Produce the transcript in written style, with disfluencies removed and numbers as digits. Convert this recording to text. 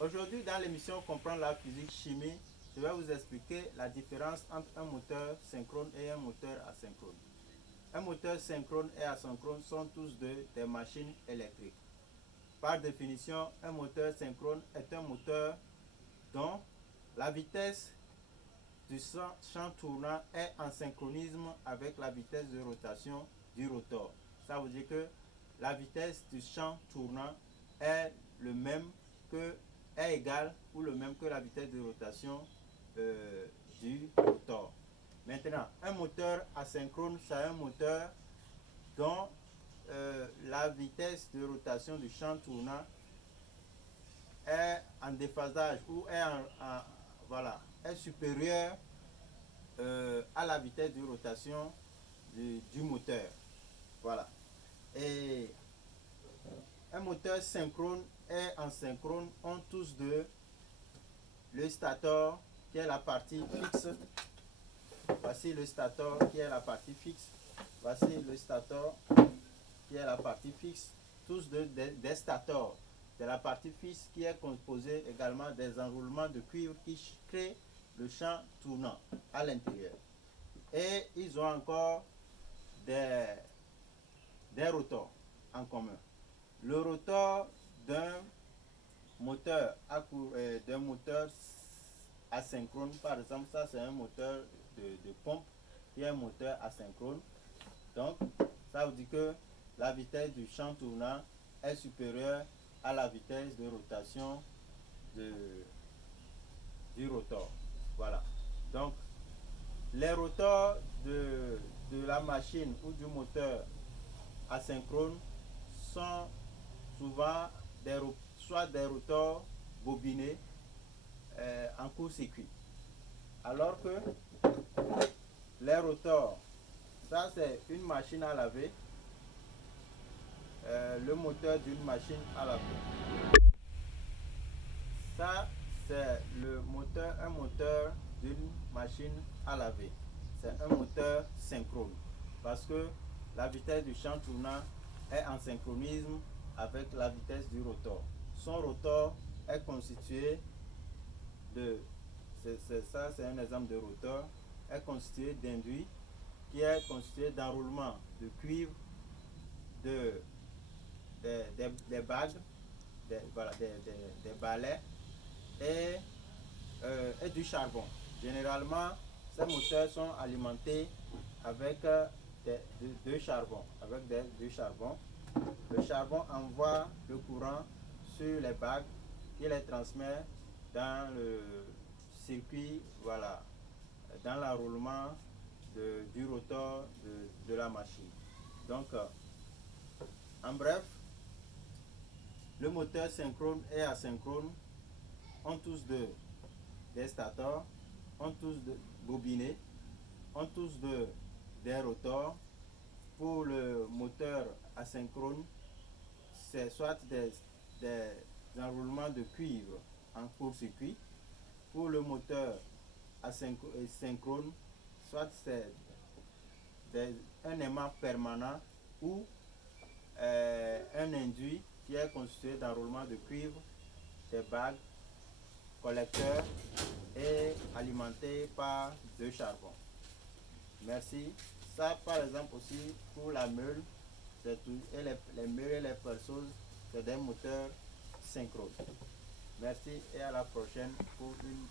Aujourd'hui, dans l'émission Comprendre la physique chimie, je vais vous expliquer la différence entre un moteur synchrone et un moteur asynchrone. Un moteur synchrone et asynchrone sont tous deux des machines électriques. Par définition, un moteur synchrone est un moteur dont la vitesse du champ tournant est en synchronisme avec la vitesse de rotation du rotor. Ça veut dire que la vitesse du champ tournant est le même que est égale ou le même que la vitesse de rotation du rotor. Maintenant, un moteur asynchrone, c'est un moteur dont la vitesse de rotation du champ tournant est en déphasage ou est supérieure à la vitesse de rotation du moteur. Voilà. Et un moteur synchrone et asynchrone ont tous deux le stator qui est la partie fixe. Voici le stator qui est la partie fixe. Voici le stator qui est la partie fixe. Tous deux des stators. C'est la partie fixe qui est composée également des enroulements de cuivre qui créent le champ tournant à l'intérieur. Et ils ont encore des rotors en commun. Le rotor d'un moteur asynchrone, par exemple, ça c'est un moteur de pompe qui est un moteur asynchrone. Donc, ça veut dire que la vitesse du champ tournant est supérieure à la vitesse de rotation du rotor. Voilà. Donc, les rotors de la machine ou du moteur asynchrone sont souvent soit des rotors bobinés en court-circuit. Alors que les rotors, ça c'est une machine à laver, le moteur d'une machine à laver. Ça c'est un moteur d'une machine à laver. C'est un moteur synchrone parce que la vitesse du champ tournant est en synchronisme avec la vitesse du rotor. Son rotor est constitué c'est un exemple de rotor, est constitué d'induit qui est constitué d'enroulement de cuivre, des bagues, des balais et du charbon. Généralement, ces moteurs sont alimentés avec deux charbons. Le charbon envoie le courant sur les bagues qui les transmet dans le circuit, voilà, dans l'enroulement du rotor de la machine. Donc, en bref, le moteur synchrone et asynchrone ont tous deux des stators, ont tous deux bobinés, ont tous deux des rotors. Pour le moteur asynchrone, c'est soit des enroulements de cuivre en court-circuit. Pour le moteur synchrone, soit c'est un aimant permanent ou un induit qui est constitué d'enroulements de cuivre, des bagues, collecteurs et alimenté par deux charbons. Merci. Ça, par exemple, aussi pour la meule, c'est tout. Et les meules et les perceuses, c'est des moteurs synchrones. Merci et à la prochaine pour une